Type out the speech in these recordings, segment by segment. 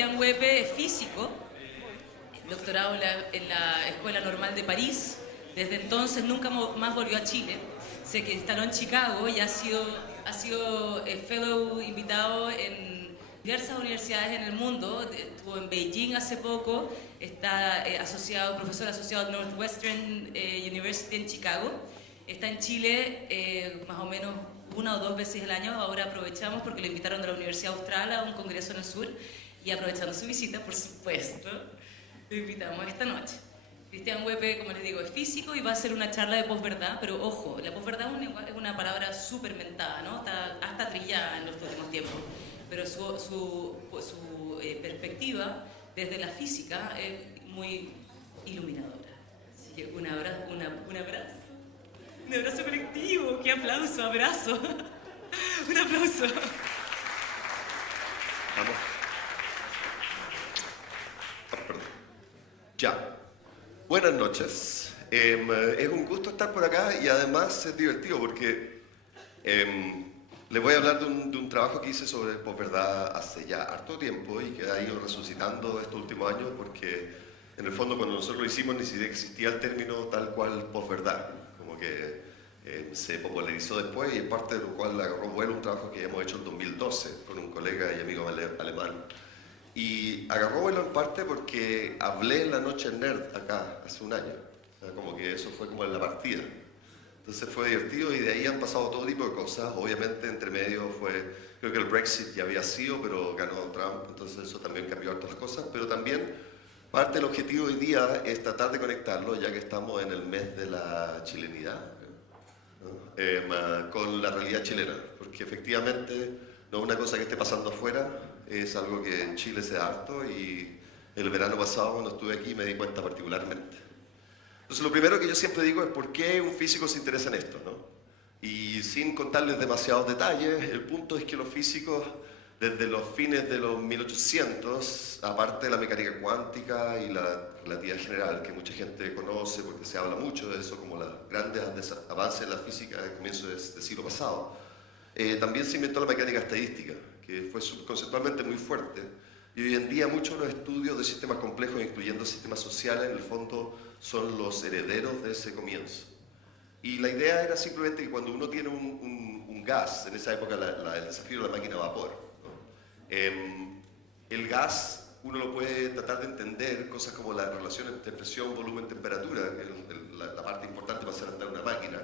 Cristian Huepe es físico, doctorado en la Escuela Normal de París. Desde entonces nunca más volvió a Chile. Se que instaló en Chicago y ha sido fellow invitado en diversas universidades en el mundo. Estuvo en Beijing hace poco, está profesor asociado a Northwestern University en Chicago. Está en Chile más o menos 1 o 2 veces al año. Ahora aprovechamos porque lo invitaron de la Universidad Austral a un congreso en el sur y aprovechando su visita, por supuesto, lo invitamos esta noche. Cristian Huepe, como les digo, es físico y va a hacer una charla de posverdad, pero ojo, la posverdad es una palabra súper mentada, ¿no? Está hasta trillada en los últimos tiempos, pero su perspectiva desde la física es muy iluminadora. Así que un abrazo colectivo, qué aplauso, abrazo, un aplauso. Vamos. Perdón. Ya. Buenas noches. Es un gusto estar por acá y además es divertido porque les voy a hablar de un trabajo que hice sobre posverdad hace ya harto tiempo y que ha ido resucitando estos últimos años porque en el fondo cuando nosotros lo hicimos ni siquiera existía el término tal cual posverdad, como que se popularizó después y es parte de lo cual agarró vuelo un trabajo que hemos hecho en 2012 con un colega y amigo alemán. Y agarró vuelo en parte porque hablé en la Noche Nerd acá hace un año. O sea, como que eso fue como en la partida. Entonces fue divertido y de ahí han pasado todo tipo de cosas. Obviamente entre medio creo que el Brexit ya había sido, pero ganó Trump, entonces eso también cambió hartas cosas. Pero también parte del objetivo hoy día es tratar de conectarlo, ya que estamos en el mes de la chilenidad, ¿no? Con la realidad chilena. Porque efectivamente no es una cosa que esté pasando afuera, es algo que en Chile se da harto y el verano pasado cuando estuve aquí me di cuenta particularmente. Entonces lo primero que yo siempre digo es por qué un físico se interesa en esto, ¿no? Y sin contarles demasiados detalles, el punto es que los físicos desde los fines de los 1800, aparte de la mecánica cuántica y la relatividad general, que mucha gente conoce porque se habla mucho de eso como los grandes avances en la física del comienzo del siglo pasado, también se inventó la mecánica estadística, que fue conceptualmente muy fuerte, y hoy en día muchos de los estudios de sistemas complejos, incluyendo sistemas sociales, en el fondo son los herederos de ese comienzo. Y la idea era simplemente que cuando uno tiene un gas, en esa época el desafío de la máquina a vapor, ¿no? El gas uno lo puede tratar de entender, cosas como la relación entre presión, volumen, temperatura, que es la parte importante para hacer andar una máquina,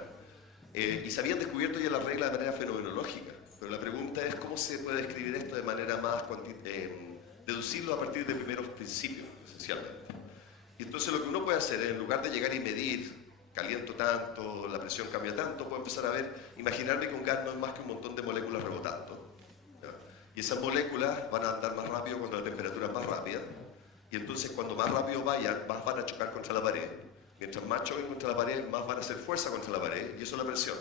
y se habían descubierto ya las reglas de manera fenomenológica. Pero la pregunta es cómo se puede describir esto de manera más deducirlo a partir de primeros principios, esencialmente. Y entonces lo que uno puede hacer es, en lugar de llegar y medir, caliento tanto, la presión cambia tanto, puedo empezar a imaginarme que un gas no es más que un montón de moléculas rebotando, ¿ya? Y esas moléculas van a andar más rápido cuando la temperatura es más rápida, y entonces cuando más rápido vayan, más van a chocar contra la pared. Mientras más choquen contra la pared, más van a hacer fuerza contra la pared, y eso es la presión.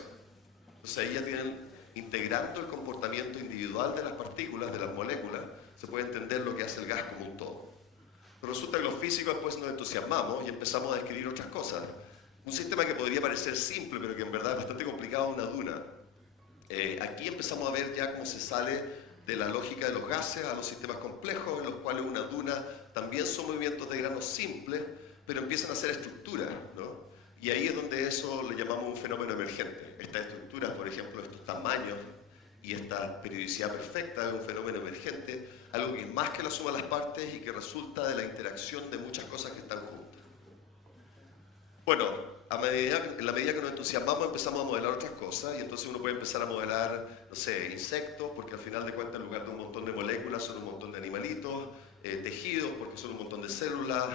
Entonces ahí ya tienen, integrando el comportamiento individual de las partículas, de las moléculas, se puede entender lo que hace el gas como un todo. Pero resulta que los físicos después nos entusiasmamos y empezamos a describir otras cosas. Un sistema que podría parecer simple, pero que en verdad es bastante complicado, una duna. Aquí empezamos a ver ya cómo se sale de la lógica de los gases a los sistemas complejos, en los cuales una duna también son movimientos de granos simples, pero empiezan a ser estructuras, ¿no? Y ahí es donde eso le llamamos un fenómeno emergente. Estas estructuras, por ejemplo, estos tamaños y esta periodicidad perfecta es un fenómeno emergente, algo que es más que la suma de las partes y que resulta de la interacción de muchas cosas que están juntas. Bueno, en la medida que nos entusiasmamos empezamos a modelar otras cosas y entonces uno puede empezar a modelar, no sé, insectos, porque al final de cuentas en lugar de un montón de moléculas son un montón de animalitos, tejidos, porque son un montón de células,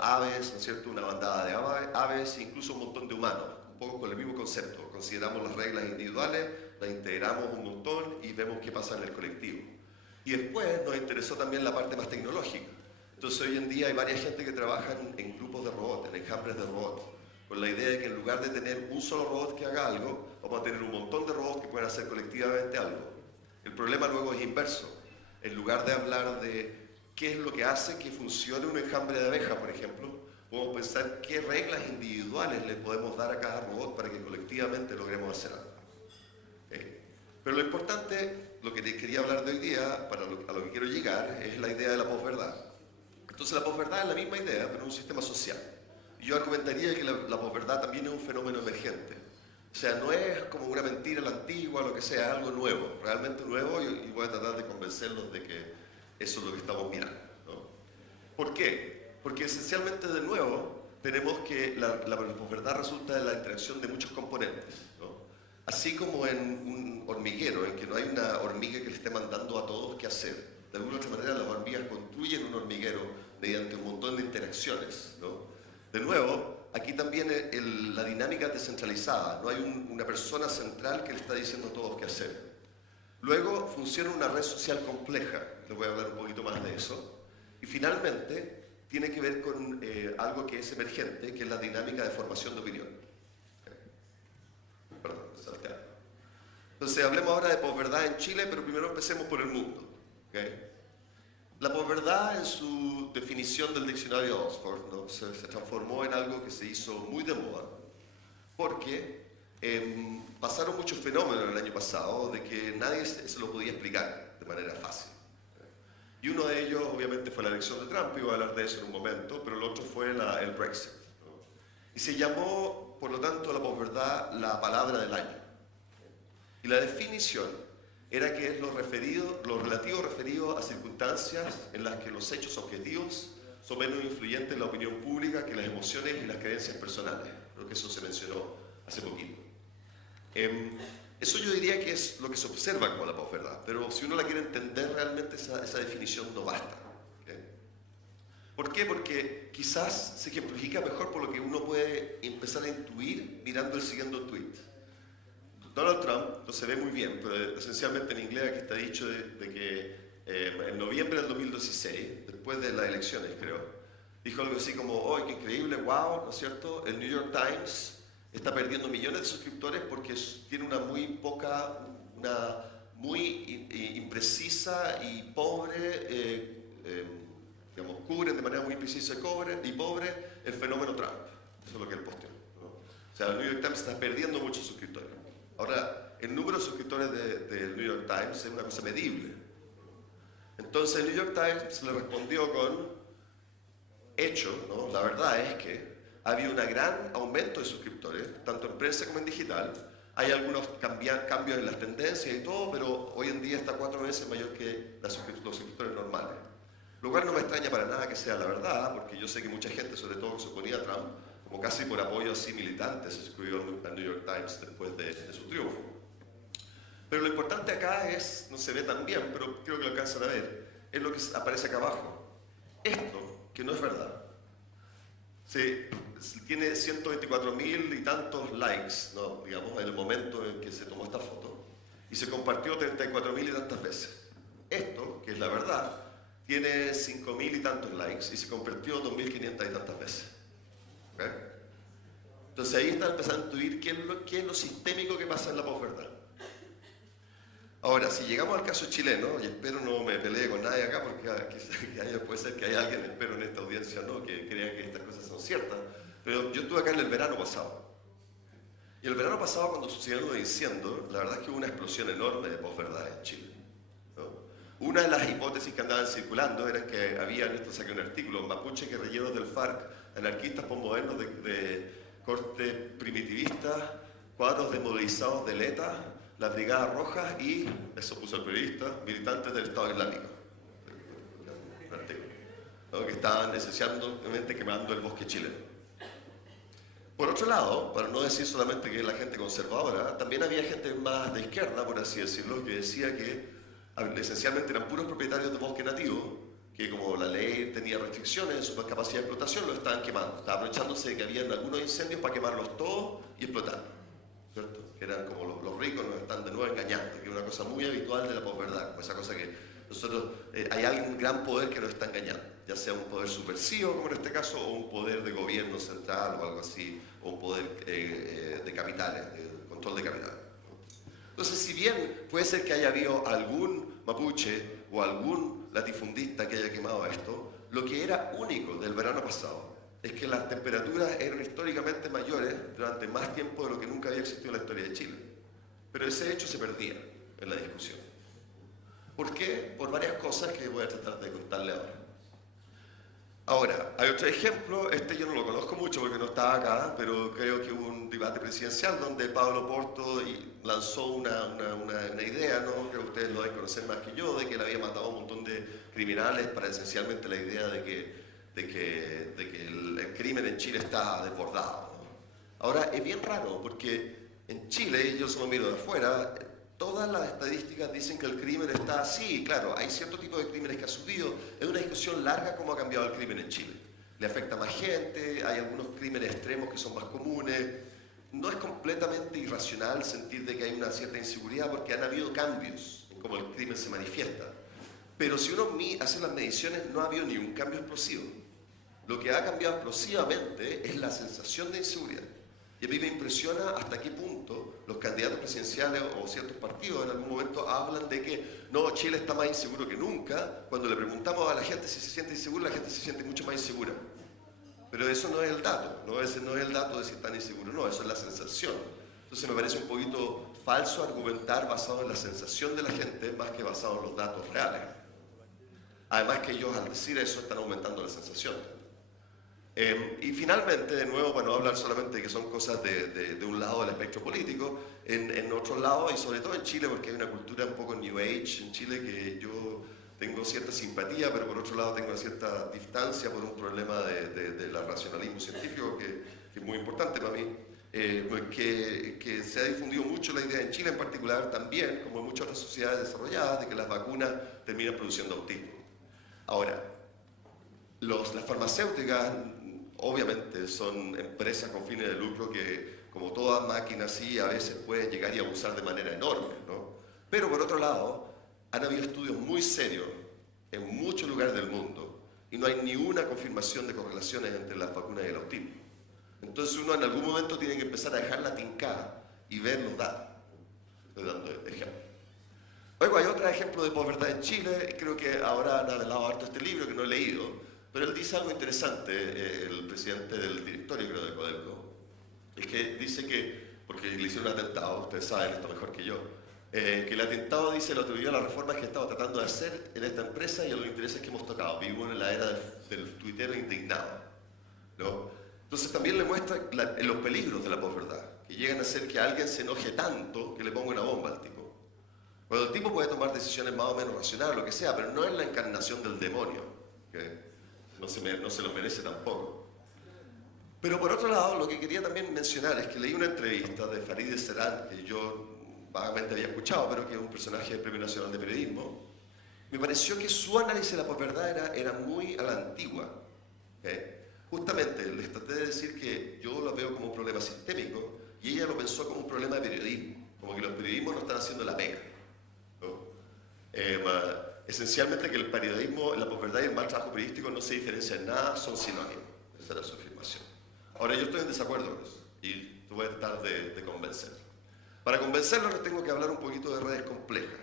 aves, ¿no es cierto?, una bandada de aves, e incluso un montón de humanos, un poco con el mismo concepto. Consideramos las reglas individuales, las integramos un montón y vemos qué pasa en el colectivo. Y después nos interesó también la parte más tecnológica. Entonces hoy en día hay varias gente que trabaja en grupos de robots, en enjambres de robots, con la idea de que en lugar de tener un solo robot que haga algo, vamos a tener un montón de robots que puedan hacer colectivamente algo. El problema luego es inverso. En lugar de hablar de qué es lo que hace que funcione un enjambre de abeja, por ejemplo, podemos pensar qué reglas individuales le podemos dar a cada robot para que colectivamente logremos hacer algo. Pero lo importante lo que te quería hablar de hoy día, a lo que quiero llegar, es la idea de la posverdad. Entonces la posverdad es la misma idea, pero en un sistema social. Y yo argumentaría que la posverdad también es un fenómeno emergente. O sea, no es como una mentira la antigua, lo que sea, es algo nuevo, realmente nuevo, y voy a tratar de convencerlos de que eso es lo que estamos mirando, ¿no? ¿Por qué? Porque esencialmente, de nuevo, tenemos que la posverdad resulta de la interacción de muchos componentes, ¿no? Así como en un hormiguero, en que no hay una hormiga que le esté mandando a todos qué hacer. De alguna u otra manera, las hormigas construyen un hormiguero mediante un montón de interacciones, ¿no? De nuevo, aquí también la dinámica es descentralizada. No hay una persona central que le está diciendo a todos qué hacer. Luego, funciona una red social compleja. Les voy a hablar un poquito más de eso. Y finalmente, tiene que ver con algo que es emergente, que es la dinámica de formación de opinión. Perdón, salté algo. Entonces, hablemos ahora de posverdad en Chile, pero primero empecemos por el mundo. ¿Okay? La posverdad, en su definición del diccionario de Oxford, ¿no? se transformó en algo que se hizo muy de moda, porque pasaron muchos fenómenos el año pasado de que nadie se lo podía explicar de manera fácil. Y uno de ellos, obviamente, fue la elección de Trump, y voy a hablar de eso en un momento, pero el otro fue el Brexit, ¿no? Y se llamó, por lo tanto, la posverdad la palabra del año. Y la definición era que es lo relativo referido a circunstancias en las que los hechos objetivos son menos influyentes en la opinión pública que las emociones y las creencias personales. Creo que eso se mencionó hace poquito. Eso yo diría que es lo que se observa como la posverdad, pero si uno la quiere entender realmente esa definición no basta. ¿Okay? ¿Por qué? Porque quizás se ejemplifica mejor por lo que uno puede empezar a intuir mirando el siguiente tweet. Donald Trump, no se ve muy bien, pero esencialmente en inglés aquí está dicho de que en noviembre del 2016, después de las elecciones creo, dijo algo así como: ¡oh, qué increíble, wow! ¿No es cierto? El New York Times está perdiendo millones de suscriptores porque tiene una muy imprecisa y pobre, digamos, cubre de manera muy imprecisa y pobre el fenómeno Trump. Eso es lo que él posteó, ¿no? O sea, el New York Times está perdiendo muchos suscriptores. Ahora, el número de suscriptores del New York Times es una cosa medible. Entonces el New York Times le respondió con hecho, ¿no? La verdad es que ha habido un gran aumento de suscriptores, tanto en prensa como en digital. Hay algunos cambios en las tendencias y todo, pero hoy en día está 4 veces mayor que los suscriptores normales. Lo cual no me extraña para nada que sea la verdad, porque yo sé que mucha gente, sobre todo que se oponía a Trump, como casi por apoyo así militante, se suscribió al New York Times después de su triunfo. Pero lo importante acá es, no se ve tan bien, pero creo que lo alcanzan a ver, es lo que aparece acá abajo. Esto, que no es verdad, tiene 124.000 y tantos likes, ¿no? Digamos, en el momento en que se tomó esta foto, y se compartió 34.000 y tantas veces. Esto, que es la verdad, tiene 5.000 y tantos likes y se compartió 2.500 y tantas veces. ¿Okay? Entonces ahí está empezando a intuir qué es lo sistémico que pasa en la posverdad. Ahora, si llegamos al caso chileno, y espero no me pelee con nadie acá, porque puede ser que haya alguien, espero en esta audiencia, ¿no?, que crea que estas cosas son ciertas, pero yo estuve acá en el verano pasado. Y el verano pasado, cuando sucedieron los incendios, la verdad es que hubo una explosión enorme de posverdad en Chile, ¿no? Una de las hipótesis que andaban circulando era que había, en esto saqué un artículo, mapuches guerrilleros del FARC, anarquistas posmodernos de corte primitivista, cuadros desmovilizados de ETA, las Brigadas Rojas y, eso puso el periodista, militantes del Estado Islámico, ¿no?, que estaban esencialmente quemando el bosque chileno. Por otro lado, para no decir solamente que la gente conservadora, también había gente más de izquierda, por así decirlo, que decía que esencialmente eran puros propietarios de bosque nativo, que como la ley tenía restricciones en su capacidad de explotación, lo estaban quemando. Estaban aprovechándose de que habían algunos incendios para quemarlos todos y explotar, ¿cierto? Que eran como los ricos nos están de nuevo engañando, que es una cosa muy habitual de la posverdad, como esa cosa que nosotros, hay algún gran poder que nos está engañando, ya sea un poder subversivo, como en este caso, o un poder de gobierno central o algo así, o un poder de capitales, de control de capitales. Entonces, si bien puede ser que haya habido algún mapuche o algún latifundista que haya quemado esto, lo que era único del verano pasado es que las temperaturas eran históricamente mayores durante más tiempo de lo que nunca había existido en la historia de Chile. Pero ese hecho se perdía en la discusión. ¿Por qué? Por varias cosas que voy a tratar de contarle ahora. Ahora, hay otro ejemplo, este yo no lo conozco mucho porque no estaba acá, pero creo que hubo un debate presidencial donde Pablo Porto lanzó una idea, ¿no? Que ustedes lo deben conocer más que yo, de que él había matado a un montón de criminales para esencialmente la idea de que el crimen en Chile está desbordado, ¿no? Ahora, es bien raro porque en Chile, yo solo miro de afuera, todas las estadísticas dicen que el crimen está así, claro, hay cierto tipo de crímenes que ha subido, es una discusión larga cómo ha cambiado el crimen en Chile. Le afecta a más gente, hay algunos crímenes extremos que son más comunes, no es completamente irracional sentir de que hay una cierta inseguridad porque han habido cambios en cómo el crimen se manifiesta. Pero si uno hace las mediciones, no ha habido ni un cambio explosivo. Lo que ha cambiado explosivamente es la sensación de inseguridad. Y a mí me impresiona hasta qué punto los candidatos presidenciales o ciertos partidos en algún momento hablan de que no, Chile está más inseguro que nunca. Cuando le preguntamos a la gente si se siente insegura, la gente se siente mucho más insegura. Pero eso no es el dato, ¿no? Ese no es el dato de si están inseguros, no, eso es la sensación. Entonces me parece un poquito falso argumentar basado en la sensación de la gente más que basado en los datos reales. Además que ellos al decir eso están aumentando la sensación. Y finalmente, de nuevo, bueno, hablar solamente de que son cosas de un lado del espectro político, en otro lado, y sobre todo en Chile, porque hay una cultura un poco New Age en Chile que yo tengo cierta simpatía, pero por otro lado tengo una cierta distancia por un problema del racionalismo científico que es muy importante para mí, que se ha difundido mucho la idea en Chile en particular también, como en muchas otras sociedades desarrolladas, de que las vacunas terminan produciendo autismo. Ahora, las farmacéuticas obviamente son empresas con fines de lucro que, como todas máquinas, sí, a veces pueden llegar y abusar de manera enorme, ¿no? Pero por otro lado, han habido estudios muy serios en muchos lugares del mundo y no hay ni una confirmación de correlaciones entre las vacunas y el autismo. Entonces uno en algún momento tiene que empezar a dejarla tincada y ver los datos. Estoy dando ejemplos. Luego hay otro ejemplo de posverdad en Chile, creo que ahora han hablado harto este libro que no he leído, pero él dice algo interesante, el presidente del directorio, creo, de Codelco, es que dice que, porque le hicieron un atentado, ustedes saben esto mejor que yo, que el atentado dice la autoridad de las reformas que estaba tratando de hacer en esta empresa y a los intereses que hemos tocado. Vivimos en la era del tuitero indignado, ¿no? Entonces también le muestra los peligros de la posverdad, que llegan a hacer que alguien se enoje tanto que le ponga una bomba al tipo. Cuando el tipo puede tomar decisiones más o menos racionales, lo que sea, pero no es la encarnación del demonio, ¿okay? No se lo merece tampoco. Pero por otro lado, lo que quería también mencionar es que leí una entrevista de Farideh Serán, que yo vagamente había escuchado, pero que es un personaje del Premio Nacional de Periodismo. Me pareció que su análisis de la posverdad era muy a la antigua, ¿okay? Justamente les traté de decir que yo lo veo como un problema sistémico y ella lo pensó como un problema de periodismo, como que los periodismos no están haciendo la pega, ¿no? Esencialmente que el periodismo, la posverdad y el mal trabajo periodístico no se diferencian en nada, son sinónimos. Esa era su afirmación. Ahora yo estoy en desacuerdo con eso y voy a tratar de convencerlo. Para convencerlo les tengo que hablar un poquito de redes complejas.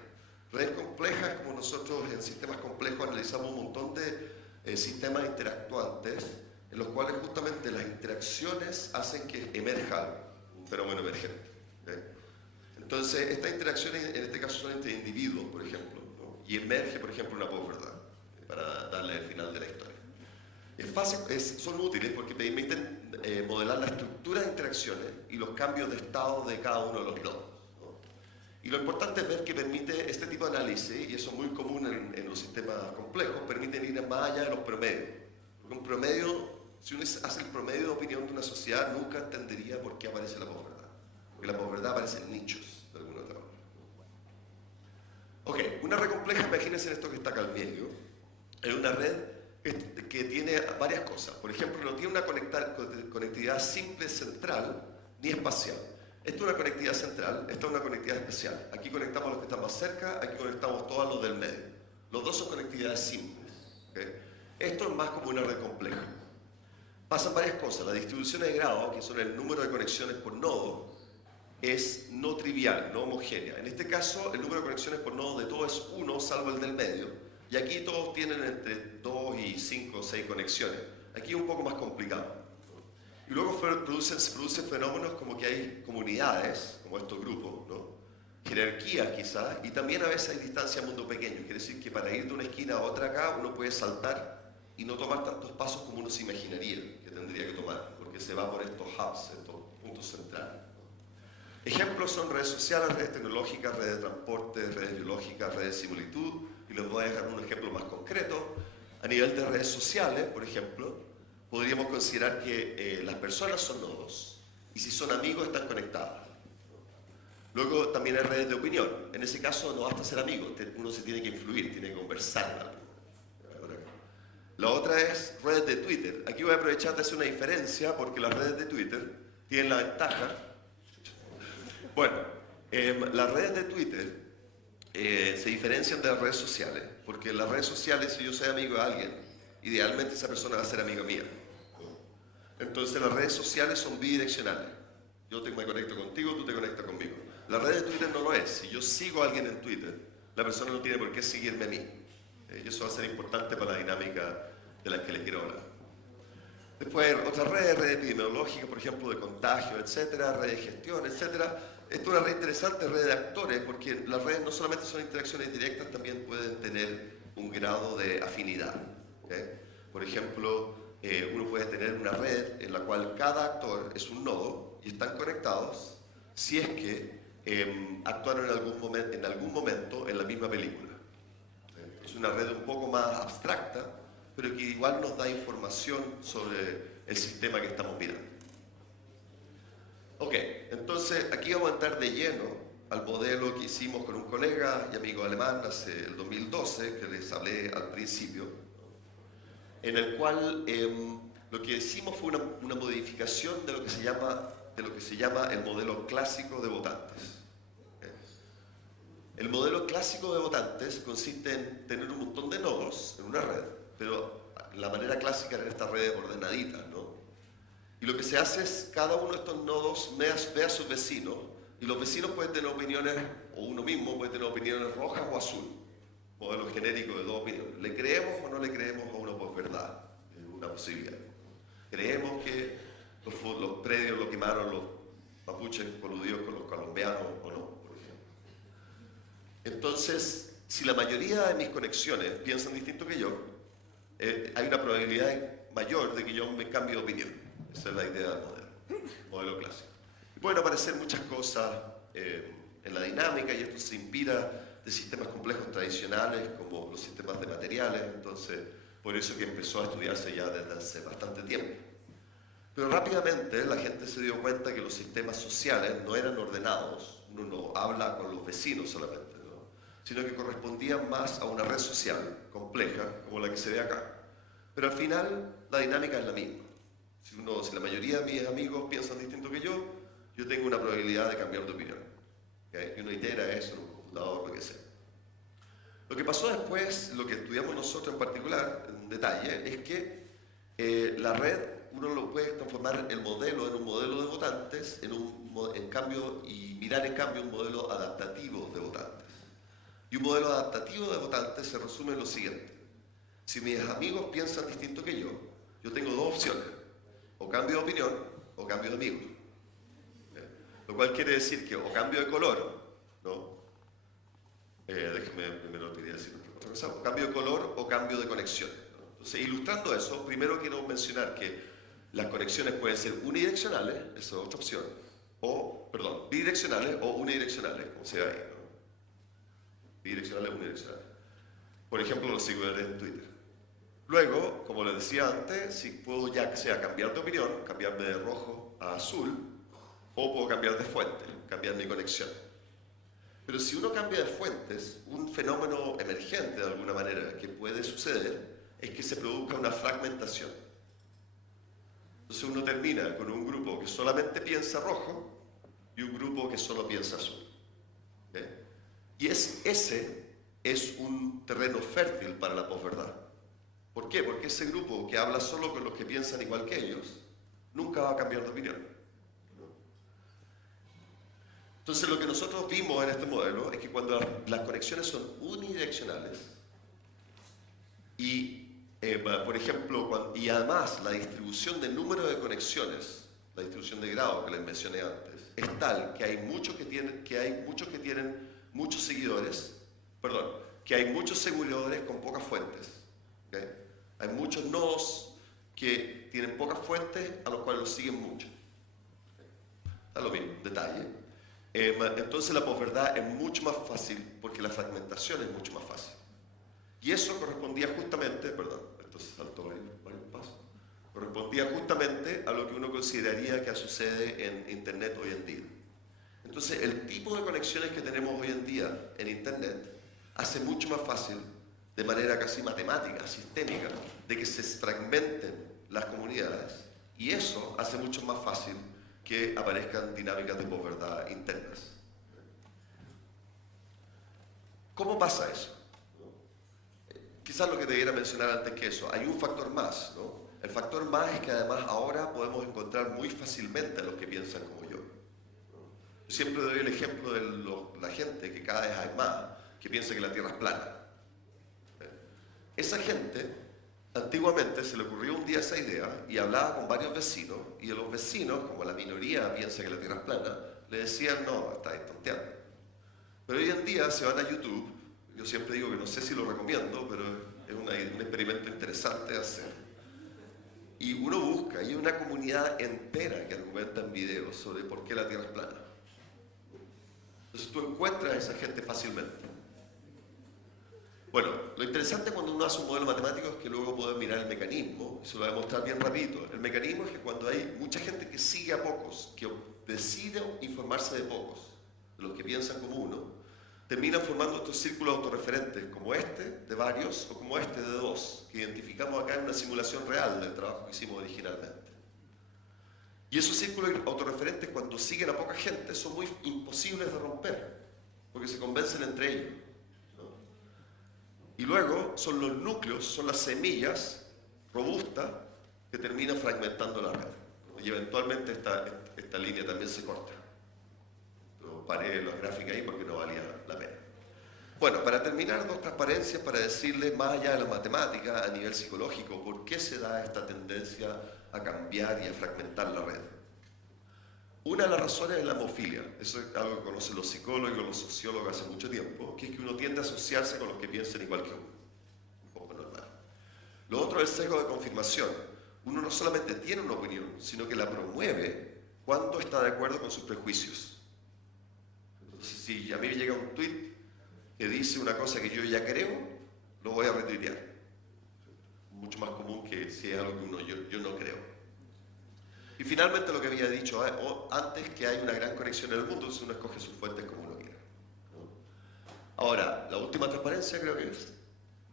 Redes complejas, como nosotros en sistemas complejos analizamos un montón de sistemas interactuantes en los cuales justamente las interacciones hacen que emerja un fenómeno emergente, ¿okay? Entonces, estas interacciones en este caso son entre individuos, por ejemplo, ¿no? Y emerge, por ejemplo, una posverdad, para darle el final de la historia. Es fácil, son útiles porque permiten modelar la estructura de interacciones y los cambios de estado de cada uno de los nodos, ¿no? Y lo importante es ver que permite este tipo de análisis, y eso es muy común en los sistemas complejos, permiten ir más allá de los promedios. Porque un promedio, si uno hace el promedio de opinión de una sociedad, nunca entendería por qué aparece la posverdad. Porque la posverdad aparece en nichos, de alguna otra manera. Ok, una red compleja, imagínense esto que está acá al medio. Es una red que tiene varias cosas. Por ejemplo, no tiene una conectividad simple central ni espacial. Esto es una conectividad central, esta es una conectividad espacial. Aquí conectamos a los que están más cerca, aquí conectamos todos los del medio. Los dos son conectividades simples, ¿okay? Esto es más como una red compleja. Pasan varias cosas. La distribución de grado, que son el número de conexiones por nodo, es no trivial, no homogénea. En este caso, el número de conexiones por nodo de todo es 1, salvo el del medio. Y aquí todos tienen entre 2 y 5 o 6 conexiones. Aquí es un poco más complicado. Y luego se producen fenómenos como que hay comunidades, como estos grupos, ¿no? jerarquías quizás, y también a veces hay distancia a mundo pequeño. Quiere decir que para ir de una esquina a otra acá uno puede saltar y no tomar tantos pasos como uno se imaginaría que tendría que tomar, porque se va por estos hubs, estos puntos centrales. Ejemplos son redes sociales, redes tecnológicas, redes de transporte, redes biológicas, redes de similitud, y les voy a dejar un ejemplo más concreto. A nivel de redes sociales, por ejemplo, podríamos considerar que las personas son nodos, y si son amigos están conectados. Luego también hay redes de opinión. En ese caso no basta ser amigo, uno se tiene que influir, tiene que conversar. La otra es redes de Twitter. Aquí voy a aprovechar de hacer una diferencia porque las redes de Twitter tienen la ventaja. Bueno, las redes de Twitter se diferencian de las redes sociales, porque en las redes sociales, si yo soy amigo de alguien, idealmente esa persona va a ser amiga mía. Entonces las redes sociales son bidireccionales. Yo me conecto contigo, tú te conectas conmigo. La red de Twitter no lo es. Si yo sigo a alguien en Twitter, la persona no tiene por qué seguirme a mí. Y eso va a ser importante para la dinámica de la que les quiero hablar. Después hay otras redes epidemiológicas, por ejemplo, de contagio, etcétera, redes de gestión, etcétera. Esto es una red interesante, red de actores, porque las redes no solamente son interacciones directas, también pueden tener un grado de afinidad. Por ejemplo, uno puede tener una red en la cual cada actor es un nodo y están conectados si es que actuaron en algún momento en la misma película. Es una red un poco más abstracta, pero que igual nos da información sobre el sistema que estamos mirando. Ok, entonces aquí vamos a entrar de lleno al modelo que hicimos con un colega y amigo alemán hace el 2012, que les hablé al principio, en el cual lo que hicimos fue una modificación de lo que se llama el modelo clásico de votantes. El modelo clásico de votantes consiste en tener un montón de nodos en una red, pero la manera clásica era estas redes ordenaditas, ¿no? Y lo que se hace es, cada uno de estos nodos ve a sus vecinos, y los vecinos pueden tener opiniones, o uno mismo puede tener opiniones rojas o azul, modelo genérico de dos opiniones. ¿Le creemos o no le creemos a una posverdad? Es una posibilidad. ¿Creemos que los predios lo quemaron los mapuches coludidos con los colombianos o no, por ejemplo? Entonces, si la mayoría de mis conexiones piensan distinto que yo, hay una probabilidad mayor de que yo me cambie de opinión. Esa es la idea del modelo clásico. Y pueden aparecer muchas cosas en la dinámica, y esto se inspira de sistemas complejos tradicionales como los sistemas de materiales. Entonces, por eso que empezó a estudiarse ya desde hace bastante tiempo. Pero rápidamente la gente se dio cuenta que los sistemas sociales no eran ordenados, uno no habla con los vecinos solamente, ¿no? Sino que correspondían más a una red social compleja como la que se ve acá. Pero al final la dinámica es la misma. Si la mayoría de mis amigos piensan distinto que yo tengo una probabilidad de cambiar de opinión. ¿Okay? Y uno itera eso en un computador, lo que sea. Lo que pasó después, lo que estudiamos nosotros en particular, en detalle, es que la red, uno lo puede transformar el modelo en un modelo de votantes, y mirar en cambio un modelo adaptativo de votantes. Y un modelo adaptativo de votantes se resume en lo siguiente. Si mis amigos piensan distinto que yo tengo dos opciones. O cambio de opinión o cambio de amigo. Lo cual quiere decir que o cambio de color, ¿no? Déjeme primero quería decir otra cosa. O cambio de color o cambio de conexión, ¿no? Entonces, ilustrando eso, primero quiero mencionar que las conexiones pueden ser unidireccionales, esa es otra opción, bidireccionales o unidireccionales, como se ve ahí, ¿no? Bidireccionales o unidireccionales. Por ejemplo, los seguidores en Twitter. Luego, como les decía antes, si puedo ya sea cambiar de opinión, cambiarme de rojo a azul, o puedo cambiar de fuente, cambiar mi conexión. Pero si uno cambia de fuentes, un fenómeno emergente de alguna manera que puede suceder es que se produzca una fragmentación. Entonces uno termina con un grupo que solamente piensa rojo y un grupo que solo piensa azul. ¿Okay? Y ese es un terreno fértil para la posverdad. ¿Por qué? Porque ese grupo que habla solo con los que piensan igual que ellos, nunca va a cambiar de opinión. Entonces lo que nosotros vimos en este modelo es que cuando las conexiones son unidireccionales y, por ejemplo, y además la distribución del número de conexiones, la distribución de grado que les mencioné antes, es tal que hay muchos que tienen muchos seguidores, perdón, que hay muchos seguidores con pocas fuentes. ¿Okay? Hay muchos nodos que tienen pocas fuentes a los cuales los siguen mucho. Da lo mismo, detalle. Entonces la posverdad es mucho más fácil porque la fragmentación es mucho más fácil. Y eso correspondía justamente, perdón, esto se saltó varios pasos, correspondía justamente a lo que uno consideraría que sucede en Internet hoy en día. Entonces el tipo de conexiones que tenemos hoy en día en Internet hace mucho más fácil, de manera casi matemática, sistémica, de que se fragmenten las comunidades, y eso hace mucho más fácil que aparezcan dinámicas de posverdad internas. ¿Cómo pasa eso? Quizás lo que debiera mencionar antes que eso, hay un factor más, ¿no? El factor más es que además ahora podemos encontrar muy fácilmente a los que piensan como yo. Yo siempre doy el ejemplo de la gente, que cada vez hay más, que piensa que la Tierra es plana. Esa gente, antiguamente se le ocurrió un día esa idea y hablaba con varios vecinos, y a los vecinos, como la minoría piensa que la Tierra es plana, le decían, no, estáis tonteando. Pero hoy en día se van a YouTube, yo siempre digo que no sé si lo recomiendo, pero es un experimento interesante de hacer. Y uno busca, y hay una comunidad entera que argumenta en videos sobre por qué la Tierra es plana. Entonces tú encuentras a esa gente fácilmente. Bueno, lo interesante cuando uno hace un modelo matemático es que luego puede mirar el mecanismo, y se lo voy a mostrar bien rapidito. El mecanismo es que cuando hay mucha gente que sigue a pocos, que decide informarse de pocos, de los que piensan como uno, terminan formando estos círculos autorreferentes, como este de varios, o como este de dos, que identificamos acá en una simulación real del trabajo que hicimos originalmente. Y esos círculos autorreferentes, cuando siguen a poca gente, son muy imposibles de romper, porque se convencen entre ellos. Y luego son los núcleos, son las semillas robustas que terminan fragmentando la red. Y eventualmente esta línea también se corta. Pero paré las gráficas ahí porque no valía la pena. Bueno, para terminar dos transparencias, para decirles más allá de la matemática, a nivel psicológico, por qué se da esta tendencia a cambiar y a fragmentar la red. Una de las razones es la hemofilia. Eso es algo que conocen los psicólogos y los sociólogos hace mucho tiempo, que es que uno tiende a asociarse con los que piensan igual que uno. Un poco normal. Lo otro es el sesgo de confirmación. Uno no solamente tiene una opinión, sino que la promueve cuando está de acuerdo con sus prejuicios. Entonces, si a mí me llega un tweet que dice una cosa que yo ya creo, lo voy a retuitear. Mucho más común que si es algo que yo no creo. Y finalmente lo que había dicho antes, que hay una gran conexión en el mundo, entonces uno escoge sus fuentes como uno quiera, ¿no? Ahora, la última transparencia creo que es,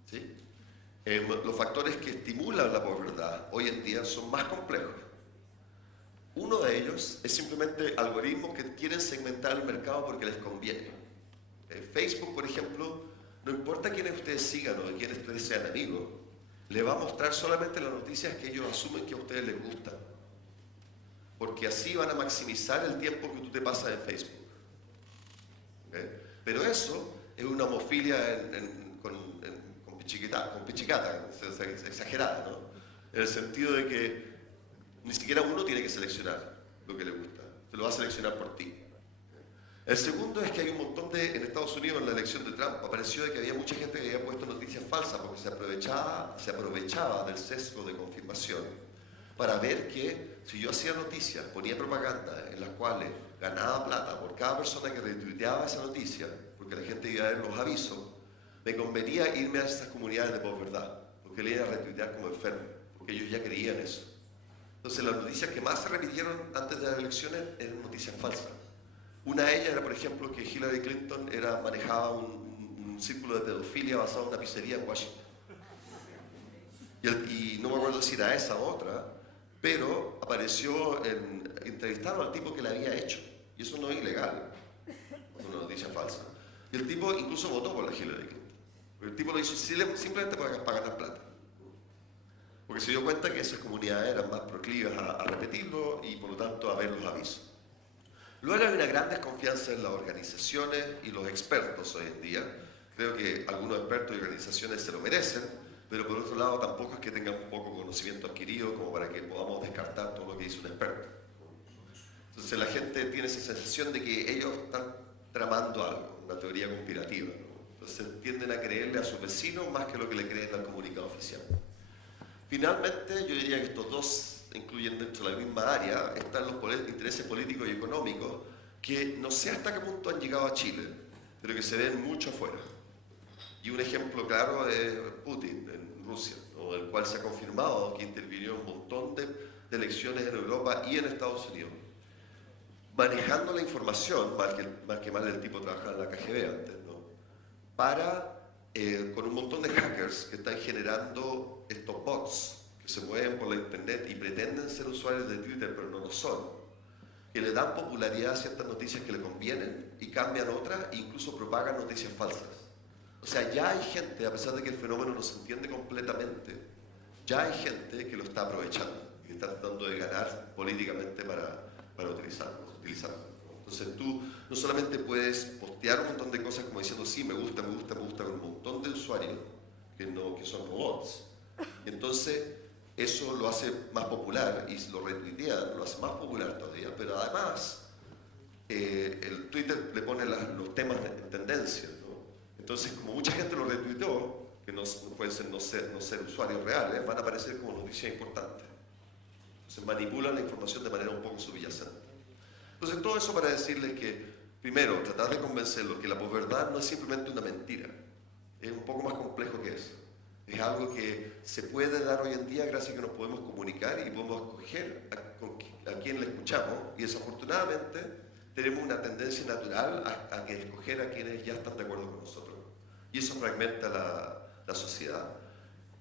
¿sí? Los factores que estimulan la posverdad hoy en día son más complejos. Uno de ellos es simplemente algoritmos que quieren segmentar el mercado porque les conviene. Facebook, por ejemplo, no importa quiénes ustedes sigan o de quiénes ustedes sean amigos, le va a mostrar solamente las noticias que ellos asumen que a ustedes les gustan. Porque así van a maximizar el tiempo que tú te pasas en Facebook. ¿Okay? Pero eso es una homofilia con pichicata, exagerada, ¿no? En el sentido de que ni siquiera uno tiene que seleccionar lo que le gusta, te lo va a seleccionar por ti. El segundo es que hay un montón en Estados Unidos, en la elección de Trump, apareció de que había mucha gente que había puesto noticias falsas porque se aprovechaba del sesgo de confirmación para ver que si yo hacía noticias, ponía propaganda en las cuales ganaba plata por cada persona que retuiteaba esa noticia, porque la gente iba a ver los avisos, me convenía irme a esas comunidades de posverdad, porque le iba a retuitear como enfermo, porque ellos ya creían eso. Entonces las noticias que más se repitieron antes de las elecciones eran noticias falsas. Una de ellas era, por ejemplo, que Hillary Clinton manejaba un círculo de pedofilia basado en una pizzería en Washington. Y no me acuerdo si era esa o otra, pero apareció entrevistaron al tipo que la había hecho, y eso no es ilegal, es una noticia falsa. Y el tipo incluso votó por la Hillary Clinton, porque el tipo lo hizo simplemente para ganar plata, porque se dio cuenta que esas comunidades eran más proclives a repetirlo y por lo tanto a ver los avisos. Luego hay una gran desconfianza en las organizaciones y los expertos hoy en día. Creo que algunos expertos y organizaciones se lo merecen, pero por otro lado tampoco es que tengan un poco conocimiento adquirido como para que podamos descartar todo lo que dice un experto. Entonces la gente tiene esa sensación de que ellos están tramando algo, una teoría conspirativa, ¿no? Entonces tienden a creerle a sus vecinos más que lo que le creen al comunicado oficial. Finalmente, yo diría que estos dos incluyen dentro de la misma área, están los intereses políticos y económicos que no sé hasta qué punto han llegado a Chile, pero que se ven mucho afuera. Y un ejemplo claro es Putin en Rusia, ¿no? El cual se ha confirmado que intervino en un montón de elecciones en Europa y en Estados Unidos, manejando la información, más que mal el tipo trabajaba en la KGB antes, ¿no? Con un montón de hackers que están generando estos bots que se mueven por la internet y pretenden ser usuarios de Twitter, pero no lo son, que le dan popularidad a ciertas noticias que le convienen y cambian otras e incluso propagan noticias falsas. O sea, ya hay gente, a pesar de que el fenómeno no se entiende completamente, ya hay gente que lo está aprovechando y está tratando de ganar políticamente para utilizarlo. Entonces tú no solamente puedes postear un montón de cosas como diciendo sí, me gusta, con un montón de usuarios que son robots. Entonces eso lo hace más popular y lo retuitean, lo hace más popular todavía, pero además el Twitter le pone los temas en tendencia, ¿no? Entonces como mucha gente lo retuiteó, que no pueden ser no ser usuarios reales, van a aparecer como noticias importantes. Entonces manipulan la información de manera un poco subyacente. Entonces todo eso para decirles que, primero, tratar de convencerlos que la posverdad no es simplemente una mentira, es un poco más complejo que eso. Es algo que se puede dar hoy en día gracias a que nos podemos comunicar y podemos escoger a quién le escuchamos, y desafortunadamente tenemos una tendencia natural a escoger a quienes ya están de acuerdo con nosotros. Y eso fragmenta la sociedad.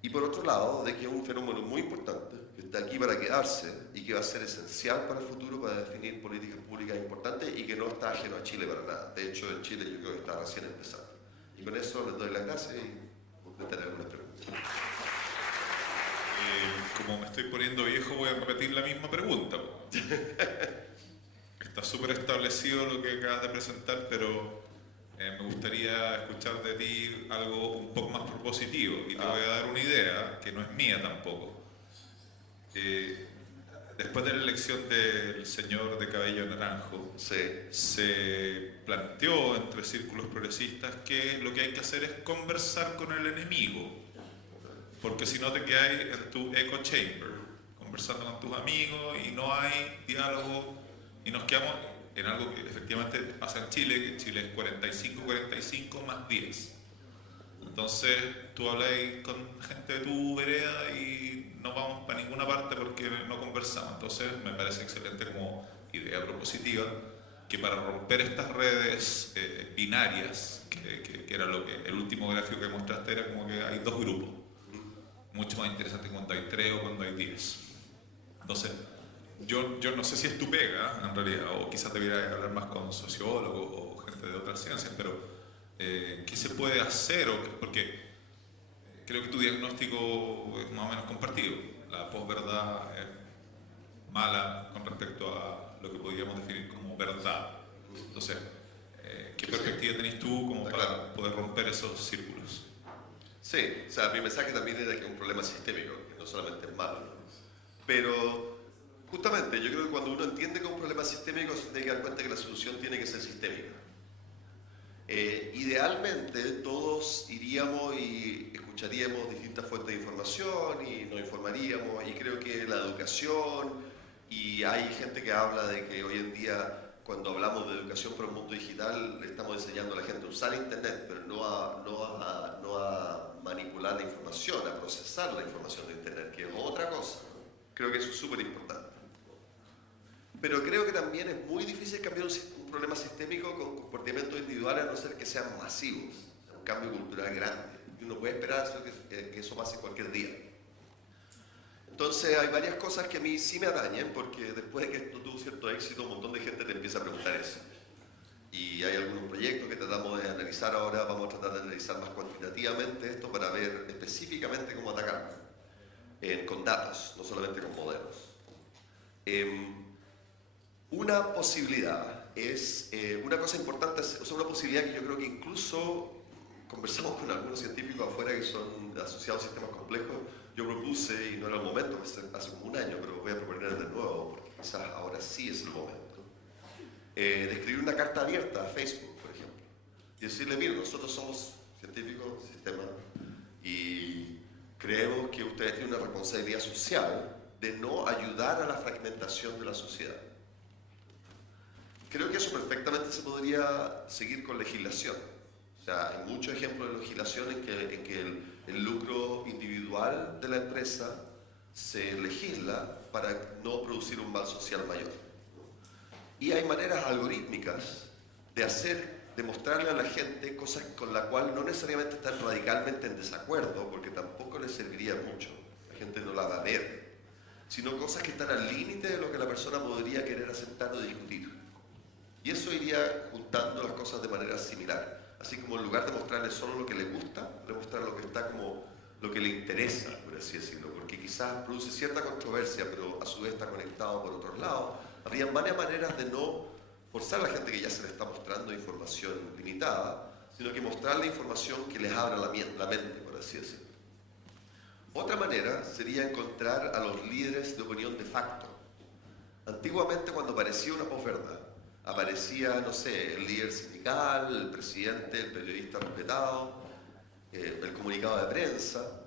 Y por otro lado, de que es un fenómeno muy importante, que está aquí para quedarse y que va a ser esencial para el futuro para definir políticas públicas importantes y que no está ajeno a Chile para nada. De hecho, en Chile yo creo que está recién empezando. Y con eso les doy las gracias y de tener unas preguntas. Como me estoy poniendo viejo, voy a repetir la misma pregunta. Está súper establecido lo que acabas de presentar, pero me gustaría escuchar de ti algo un poco más propositivo, y te voy a dar una idea que no es mía tampoco. Después de la elección del señor de cabello naranjo, Sí. se planteó entre círculos progresistas que lo que hay que hacer es conversar con el enemigo, porque si no te quedas en tu echo chamber, conversando con tus amigos y no hay diálogo y nos quedamos en algo que efectivamente pasa en Chile, que Chile es 45-45 más 10. Entonces tú hablas con gente de tu vereda y no vamos para ninguna parte porque no conversamos. Entonces me parece excelente como idea propositiva que para romper estas redes binarias, que era lo que el último gráfico que mostraste era como que hay dos grupos, mucho más interesante cuando hay 3 o cuando hay 10. Entonces yo no sé si es tu pega en realidad, o quizás debiera hablar más con sociólogos o gente de otras ciencias, pero ¿qué se puede hacer? Porque creo que tu diagnóstico es más o menos compartido. La posverdad es mala con respecto a lo que podríamos definir como verdad. Entonces, ¿qué perspectiva tenés tú como para poder romper esos círculos? Sí, o sea, mi mensaje también era que es un problema sistémico, que no solamente es malo, ¿no? Pero justamente yo creo que cuando uno entiende que es un problema sistémico se tiene que dar cuenta que la solución tiene que ser sistémica. Idealmente todos iríamos y escucharíamos distintas fuentes de información y nos informaríamos, y creo que la educación, y hay gente que habla de que hoy en día cuando hablamos de educación para un mundo digital le estamos enseñando a la gente a usar internet, pero no a manipular la información, a procesar la información de internet, que es otra cosa. Creo que eso es súper importante. Pero creo que también es muy difícil cambiar un problema sistémico con comportamientos individuales a no ser que sean masivos, un cambio cultural grande. Y uno puede esperar que eso pase cualquier día. Entonces hay varias cosas que a mí sí me atañen, porque después de que esto tuvo cierto éxito, un montón de gente te empieza a preguntar eso. Y hay algunos proyectos que tratamos de analizar ahora, vamos a tratar de analizar más cuantitativamente esto para ver específicamente cómo atacarlo, con datos, no solamente con modelos. Una posibilidad es, una cosa importante, o sea, una posibilidad que yo creo que incluso conversamos con algunos científicos afuera que son asociados a sistemas complejos. Yo propuse, y no era el momento, hace como un año, pero voy a proponer de nuevo, porque quizás ahora sí es el momento. de escribir una carta abierta a Facebook, por ejemplo, y decirle, miren, nosotros somos científicos, sistema, y creemos que ustedes tienen una responsabilidad social de no ayudar a la fragmentación de la sociedad. Creo que eso perfectamente se podría seguir con legislación. O sea, hay muchos ejemplos de legislación en que el lucro individual de la empresa se legisla para no producir un mal social mayor. Y hay maneras algorítmicas de mostrarle a la gente cosas con las cuales no necesariamente están radicalmente en desacuerdo, porque tampoco les serviría mucho. La gente no la va a ver. Sino cosas que están al límite de lo que la persona podría querer aceptar o discutir. Y eso iría juntando las cosas de manera similar. Así como en lugar de mostrarle solo lo que le gusta, le mostrar lo que está como lo que le interesa, por así decirlo. Porque quizás produce cierta controversia, pero a su vez está conectado por otros lados. Habría varias maneras de no forzar a la gente que ya se le está mostrando información limitada, sino que mostrarle información que les abra la mente, por así decirlo. Otra manera sería encontrar a los líderes de opinión de facto. Antiguamente, cuando aparecía una posverdad, aparecía, no sé, el líder sindical, el presidente, el periodista respetado, el comunicado de prensa,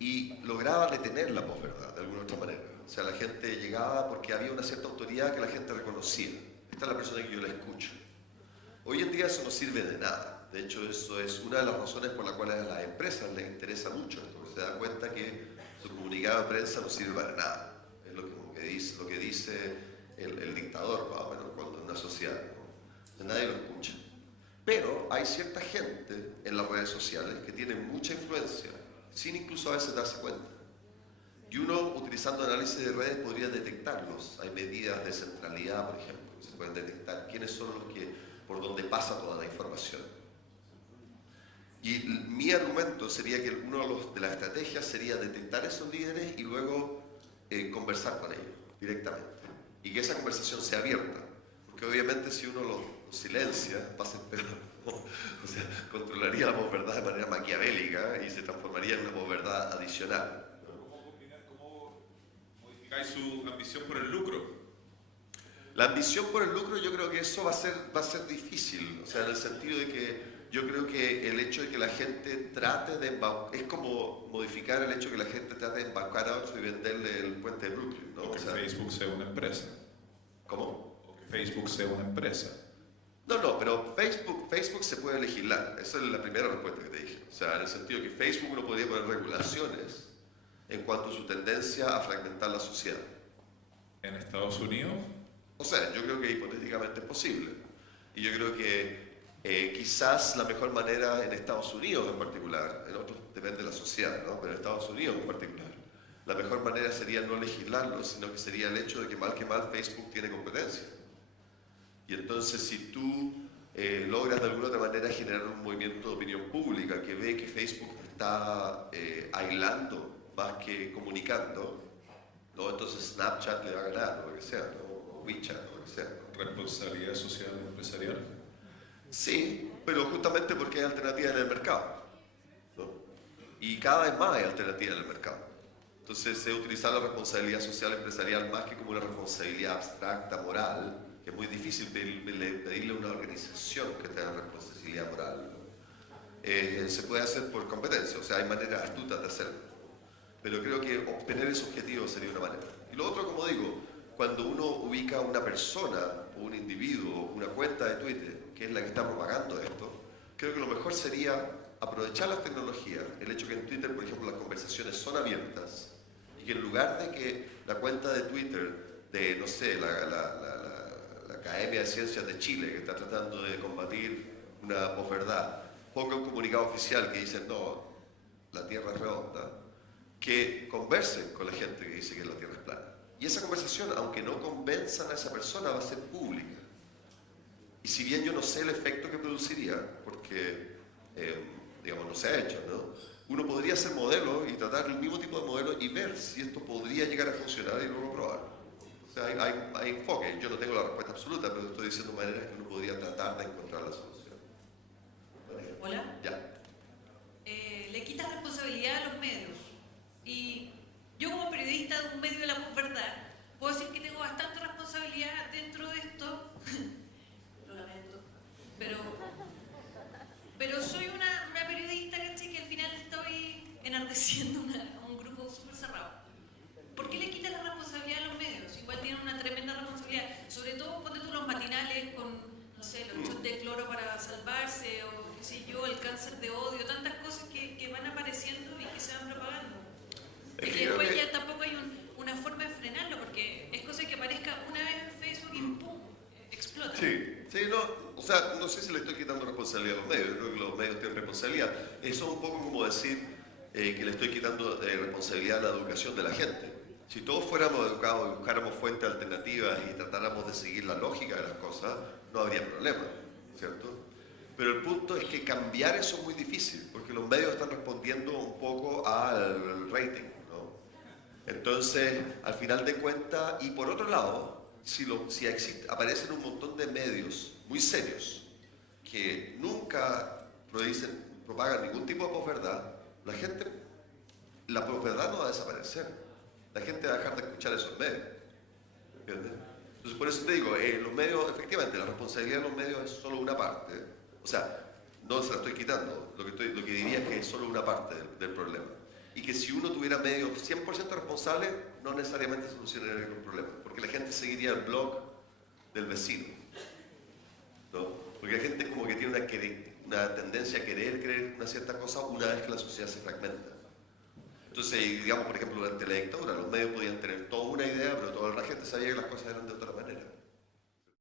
y lograba detener la posverdad de alguna otra manera. O sea, la gente llegaba porque había una cierta autoridad que la gente reconocía. Esta es la persona que yo la escucho. Hoy en día eso no sirve de nada. De hecho, eso es una de las razones por las cuales a las empresas les interesa mucho esto, porque se dan cuenta que su comunicado de prensa no sirve para nada. Es lo que dice el dictador, más o menos, cuando en una sociedad, ¿no? Nadie lo escucha. Pero hay cierta gente en las redes sociales que tiene mucha influencia, sin incluso a veces darse cuenta. Y uno, utilizando análisis de redes, podría detectarlos. Hay medidas de centralidad, por ejemplo, que se pueden detectar quiénes son los que, por donde pasa toda la información. Y mi argumento sería que una de las estrategias sería detectar esos líderes y luego conversar con ellos directamente. Y que esa conversación sea abierta. Porque obviamente si uno los silencia, pasa el peor. O sea, controlaría la posverdad de manera maquiavélica y se transformaría en una posverdad adicional. ¿Cómo modificáis su ambición por el lucro? La ambición por el lucro, yo creo que eso va a ser difícil. O sea, en el sentido de que yo creo que el hecho de que la gente trate de embaucar, es como modificar el hecho de que la gente trate de embaucar a otro y venderle el puente de Brooklyn, ¿no? O que Facebook sea una empresa. ¿Cómo? O que Facebook sea una empresa. No, pero Facebook se puede legislar. Esa es la primera respuesta que te dije. O sea, en el sentido de que Facebook no podría poner regulaciones en cuanto a su tendencia a fragmentar la sociedad. ¿En Estados Unidos? O sea, yo creo que hipotéticamente es posible. Y yo creo que quizás la mejor manera en Estados Unidos en particular, en otros depende de la sociedad, ¿no? Pero en Estados Unidos en particular, la mejor manera sería no legislarlo, sino que sería el hecho de que mal Facebook tiene competencia. Y entonces si tú logras de alguna otra manera generar un movimiento de opinión pública que ve que Facebook está aislando más que comunicando, ¿no? Entonces Snapchat le va a ganar, o lo que sea, ¿no? O WeChat, o lo que sea, ¿no? ¿Responsabilidad social empresarial? Sí, pero justamente porque hay alternativas en el mercado, ¿no? Y cada vez más hay alternativas en el mercado. Entonces se utilizar la responsabilidad social empresarial más que como una responsabilidad abstracta, moral, que es muy difícil pedirle a una organización que tenga responsabilidad moral, ¿no? Se puede hacer por competencia, o sea, hay maneras astutas de hacerlo. Pero creo que obtener ese objetivo sería una manera. Y lo otro, como digo, cuando uno ubica a una persona, o un individuo, una cuenta de Twitter, que es la que está propagando esto, creo que lo mejor sería aprovechar las tecnologías, el hecho que en Twitter, por ejemplo, las conversaciones son abiertas, y que en lugar de que la cuenta de Twitter de, no sé, la Academia de Ciencias de Chile, que está tratando de combatir una posverdad, ponga un comunicado oficial que dice, no, la Tierra es redonda, que conversen con la gente que dice que la Tierra es plana. Y esa conversación, aunque no convenzan a esa persona, va a ser pública. Y si bien yo no sé el efecto que produciría, porque, digamos, no se ha hecho, ¿no? Uno podría hacer modelo y tratar el mismo tipo de modelo y ver si esto podría llegar a funcionar y luego probar. O sea, hay enfoque. Yo no tengo la respuesta absoluta, pero estoy diciendo maneras que uno podría tratar de encontrar la solución. Hola. Ya. Le quitas responsabilidad a los medios. Y yo como periodista de un medio de la posverdad, puedo decir que tengo bastante responsabilidad dentro de esto, responsabilidad de los medios. Yo creo que los medios tienen responsabilidad. Eso es un poco como decir que le estoy quitando responsabilidad a la educación de la gente. Si todos fuéramos educados y buscáramos fuentes alternativas y tratáramos de seguir la lógica de las cosas, no habría problema, ¿cierto? Pero el punto es que cambiar eso es muy difícil, porque los medios están respondiendo un poco al rating, ¿no? Entonces, al final de cuentas, y por otro lado, si aparecen un montón de medios muy serios que nunca propagan ningún tipo de posverdad, la posverdad no va a desaparecer. La gente va a dejar de escuchar esos medios. ¿Entiendes? Entonces, por eso te digo, los medios, efectivamente, la responsabilidad de los medios es solo una parte. O sea, no se la estoy quitando. Lo que diría es que es solo una parte del problema. Y que si uno tuviera medios 100% responsables, no necesariamente solucionaría ningún problema. Porque la gente seguiría el blog del vecino, ¿no? Porque la gente como que tiene una tendencia a querer creer una cierta cosa una vez que la sociedad se fragmenta. Entonces, digamos, por ejemplo, durante la dictadura, los medios podían tener toda una idea, pero toda la gente sabía que las cosas eran de otra manera.